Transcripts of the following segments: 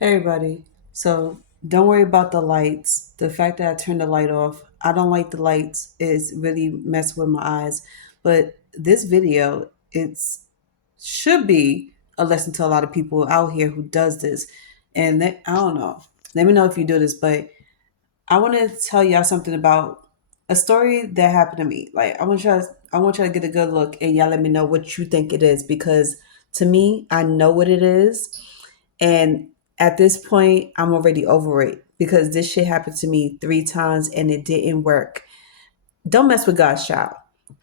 Hey everybody. So don't worry about the lights. The fact that I turned the light off, I don't like the lights. It's really messing with my eyes. But this video, it's should be a lesson to a lot of people out here who does this. And I don't know. Let me know if you do this, but I want to tell y'all something about a story that happened to me. Like I want y'all to get a good look and y'all let me know what you think it is because to me, I know what it is. And at this point, I'm already over it because this shit happened to me 3 times and it didn't work. Don't mess with God's child.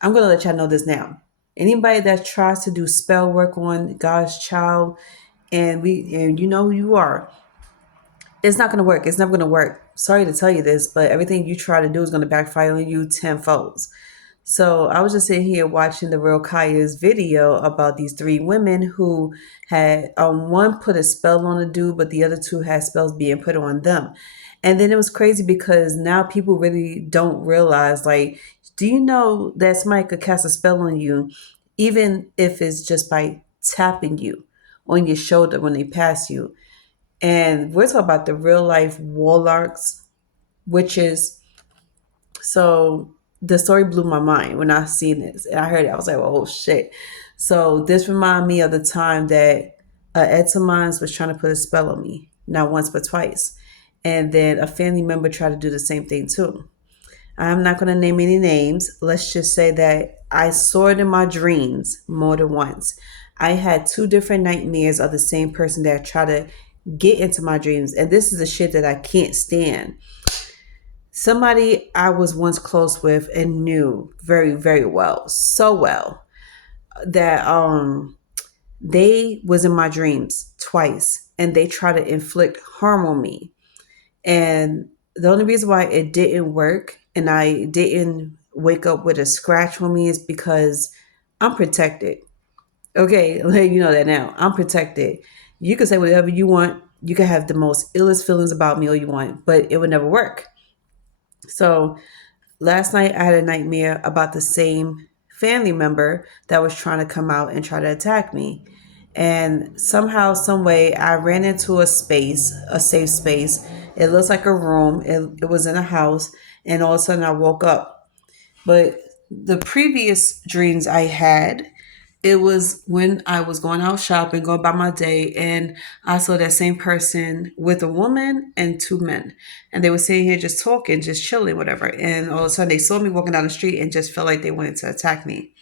I'm gonna let y'all know this now. Anybody that tries to do spell work on God's child and you know who you are, it's not gonna work. It's never gonna work. Sorry to tell you this, but everything you try to do is gonna backfire on you tenfold. So I was just sitting here watching the Real Kaya's video about these 3 women who had one put a spell on a dude, but the other 2 had spells being put on them. And then it was crazy because now people really don't realize, like, do you know that somebody could cast a spell on you, even if it's just by tapping you on your shoulder when they pass you? And we're talking about the real life warlocks, witches. So the story blew my mind when I seen this and I heard it. I was like, well, oh shit. So this reminded me of the time that ex of mine was trying to put a spell on me, not once but twice. And then a family member tried to do the same thing too. I'm not going to name any names. Let's just say that I saw it in my dreams more than once. I had 2 different nightmares of the same person that tried to get into my dreams. And this is the shit that I can't stand. Somebody I was once close with and knew very, very well, so well that they was in my dreams twice and they try to inflict harm on me. And the only reason why it didn't work and I didn't wake up with a scratch on me is because I'm protected. Okay, let you know that now. I'm protected. You can say whatever you want. You can have the most illest feelings about me all you want, but it would never work. So last night I had a nightmare about the same family member that was trying to come out and try to attack me. And somehow, some way, I ran into a space, a safe space. It looks like a room. It was in a house, and all of a sudden I woke up. But the previous dreams I had, it was when I was going out shopping, going about my day, and I saw that same person with a woman and 2 men. And they were sitting here just talking, just chilling, whatever. And all of a sudden they saw me walking down the street and just felt like they wanted to attack me.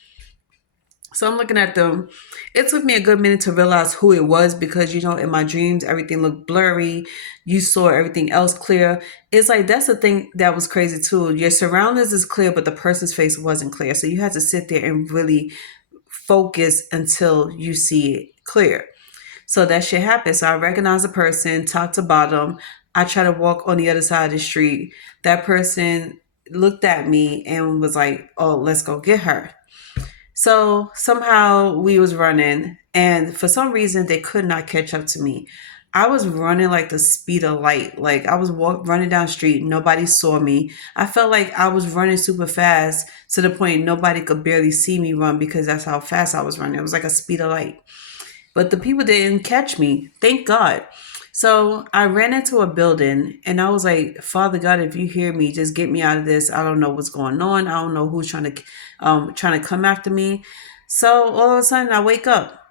So I'm looking at them. It took me a good minute to realize who it was because, in my dreams, everything looked blurry. You saw everything else clear. It's like that's the thing that was crazy too. Your surroundings is clear, but the person's face wasn't clear. So you had to sit there and really focus until you see it clear. So that shit happened. So I recognize the person, top to bottom. I try to walk on the other side of the street. That person looked at me and was like, "Oh, let's go get her." So somehow we was running, and for some reason they could not catch up to me. I was running like the speed of light. Like I was running down the street, nobody saw me. I felt like I was running super fast to the point nobody could barely see me run because that's how fast I was running. It was like a speed of light. But the people didn't catch me. Thank God. So I ran into a building and I was like, Father God, if you hear me, just get me out of this. I don't know what's going on. I don't know who's trying to come after me. So all of a sudden I wake up.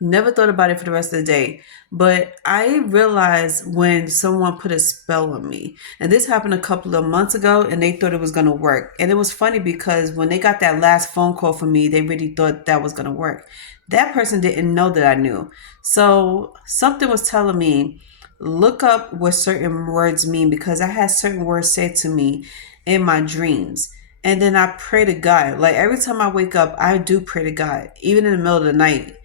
Never thought about it for the rest of the day. But I realized when someone put a spell on me. And this happened a couple of months ago and they thought it was going to work. And it was funny because when they got that last phone call from me, they really thought that was going to work. That person didn't know that I knew. So something was telling me, look up what certain words mean because I had certain words said to me in my dreams. And then I pray to God. Like every time I wake up, I do pray to God, even in the middle of the night.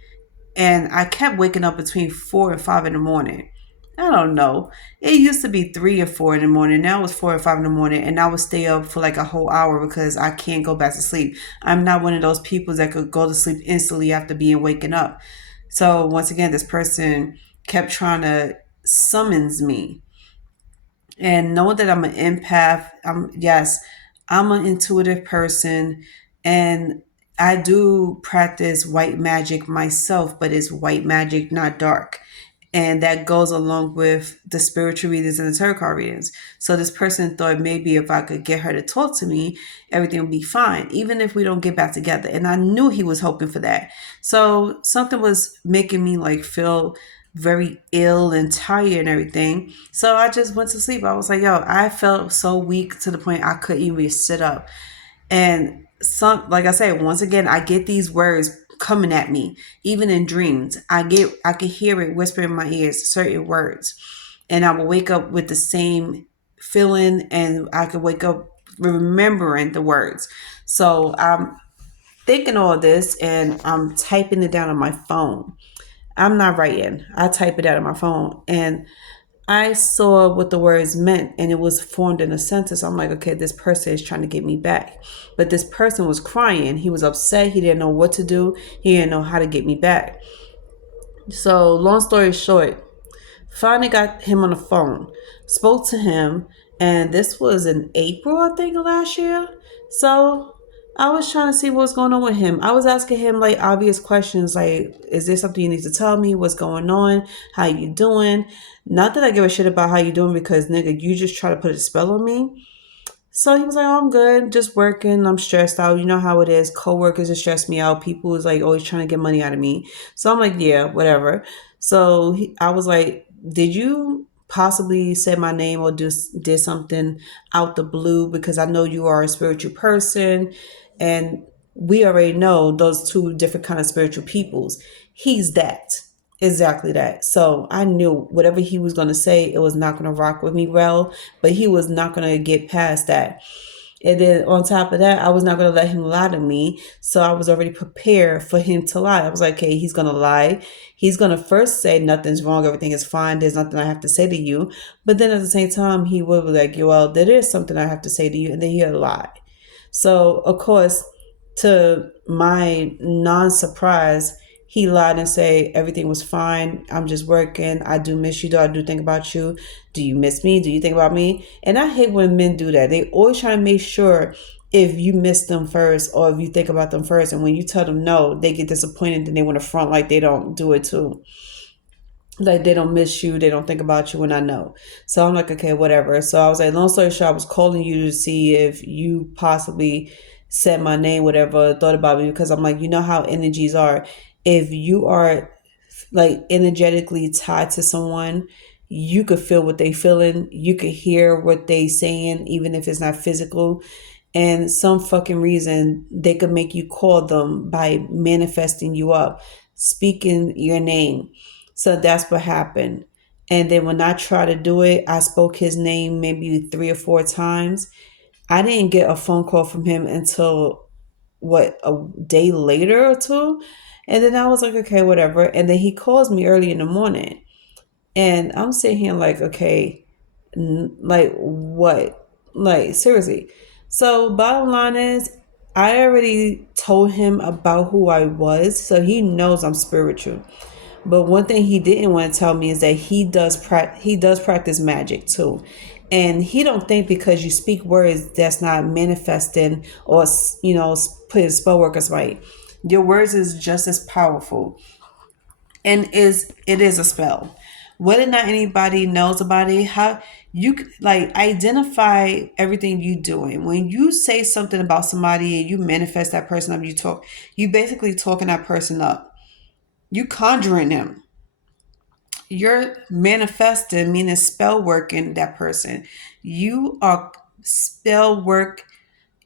And I kept waking up between 4 and 5 in the morning. I don't know. It used to be 3 or 4 in the morning. Now it's 4 or 5 in the morning, and I would stay up for like a whole hour because I can't go back to sleep. I'm not one of those people that could go to sleep instantly after being waken up. So once again, this person kept trying to summons me, and knowing that I'm an empath, I'm an intuitive person, and I do practice white magic myself, but it's white magic, not dark. And that goes along with the spiritual readings and the tarot card readings. So this person thought maybe if I could get her to talk to me, everything would be fine, even if we don't get back together. And I knew he was hoping for that. So something was making me like feel very ill and tired and everything. So I just went to sleep. I was like, yo, I felt so weak to the point I couldn't even sit up. And some, like I said, once again, I get these words coming at me, even in dreams. I could hear it whisper in my ears, certain words. And I will wake up with the same feeling, and I could wake up remembering the words. So I'm thinking all this and I'm typing it down on my phone. I'm not writing. I type it out on my phone. And I saw what the words meant and it was formed in a sentence. I'm like, okay, this person is trying to get me back. But this person was crying. He was upset. He didn't know what to do. He didn't know how to get me back. So, long story short, finally got him on the phone, spoke to him, and this was in April, I think, of last year. So I was trying to see what's going on with him. I was asking him like obvious questions, like, "Is there something you need to tell me? What's going on? How you doing?" Not that I give a shit about how you doing because nigga, you just try to put a spell on me. So he was like, "Oh, I'm good, just working. I'm stressed out. You know how it is. Coworkers just stress me out. People is like always trying to get money out of me." So I'm like, "Yeah, whatever." So I was like, "Did you possibly say my name or did something out the blue? Because I know you are a spiritual person, and we already know those two different kind of spiritual peoples. He's that." Exactly that. So I knew whatever he was going to say, it was not going to rock with me well, but he was not going to get past that. And then on top of that, I was not going to let him lie to me. So I was already prepared for him to lie. I was like, okay, he's going to lie. He's going to first say nothing's wrong. Everything is fine. There's nothing I have to say to you. But then at the same time, he will be like, well, there is something I have to say to you. And then he'll lie. So, of course, to my non-surprise, he lied and say everything was fine. I'm just working. I do miss you, though. I do think about you. Do you miss me? Do you think about me? And I hate when men do that. They always try to make sure if you miss them first or if you think about them first. And when you tell them no, they get disappointed and they want to front like they don't do it too. Like they don't miss you, they don't think about you when I know. So I'm like, okay, whatever. So I was like, long story short, I was calling you to see if you possibly said my name, whatever, thought about me because I'm like, you know how energies are. If you are like energetically tied to someone, you could feel what they feeling, you could hear what they saying, even if it's not physical. And some fucking reason they could make you call them by manifesting you up, speaking your name. So that's what happened. And then when I tried to do it, I spoke his name maybe 3 or 4 times. I didn't get a phone call from him until what, a day later or two. And then I was like, okay, whatever. And then he calls me early in the morning. And I'm sitting here like, okay, like what? Like, seriously. So, bottom line is, I already told him about who I was. So he knows I'm spiritual. But one thing he didn't want to tell me is that he does practice magic too. And he don't think because you speak words that's not manifesting or putting spell work or somebody. Your words is just as powerful and it is a spell. Whether or not anybody knows about it, how you like identify everything you doing. When you say something about somebody and you manifest that person up, you basically talking that person up. You conjuring them. You're manifesting, meaning spell working that person. You are spell work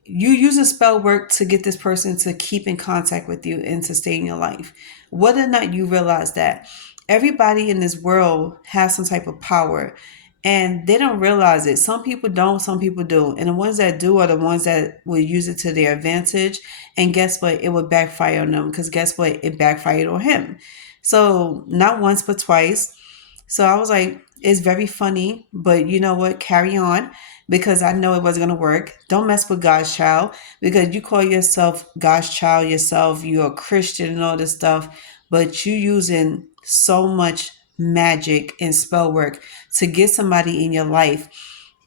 you use a spell work to get this person to keep in contact with you and to stay in your life. Whether or not you realize that everybody in this world has some type of power and they don't realize it. Some people don't, some people do. And the ones that do are the ones that will use it to their advantage. And guess what? It would backfire on them because guess what? It backfired on him. So, not once, but twice. So I was like, it's very funny, but you know what? Carry on because I know it wasn't going to work. Don't mess with God's child because you call yourself God's child yourself. You're a Christian and all this stuff, but you using so much magic and spell work to get somebody in your life.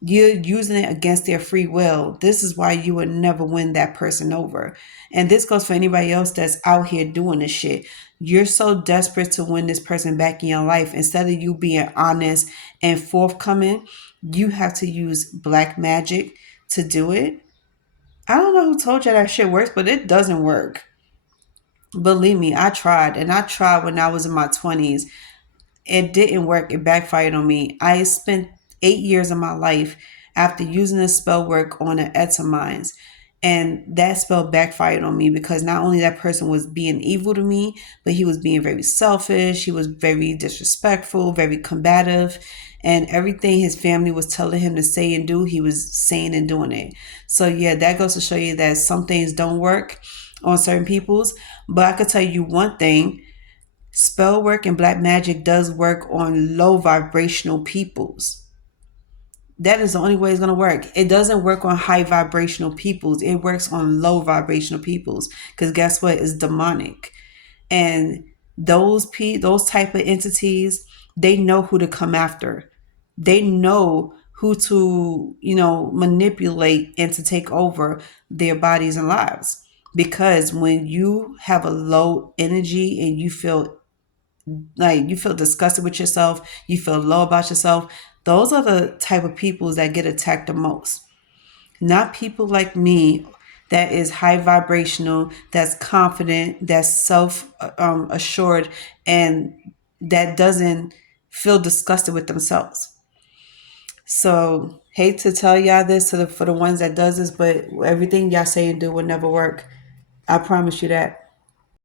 You're using it against their free will. This is why you would never win that person over. And this goes for anybody else that's out here doing this shit. You're so desperate to win this person back in your life. Instead of you being honest and forthcoming, you have to use black magic to do it. I don't know who told you that shit works, but it doesn't work. Believe me, I tried, and I tried when I was in my 20s. It didn't work. It backfired on me. I spent 8 years of my life after using a spell work on an ex of mine. And that spell backfired on me because not only that person was being evil to me, but he was being very selfish. He was very disrespectful, very combative. And everything his family was telling him to say and do, he was saying and doing it. So, yeah, that goes to show you that some things don't work on certain people's. But I could tell you one thing: spell work and black magic does work on low vibrational peoples. That is the only way it's going to work. It doesn't work on high vibrational peoples. It works on low vibrational peoples because guess what? It's demonic. And those type of entities, they know who to come after. They know who to, manipulate and to take over their bodies and lives. Because when you have a low energy and you feel disgusted with yourself, you feel low about yourself, those are the type of people that get attacked the most. Not people like me that is high vibrational, that's confident, that's self assured, and that doesn't feel disgusted with themselves. So hate to tell y'all this for the ones that does this, but everything y'all say and do will never work. I promise you that.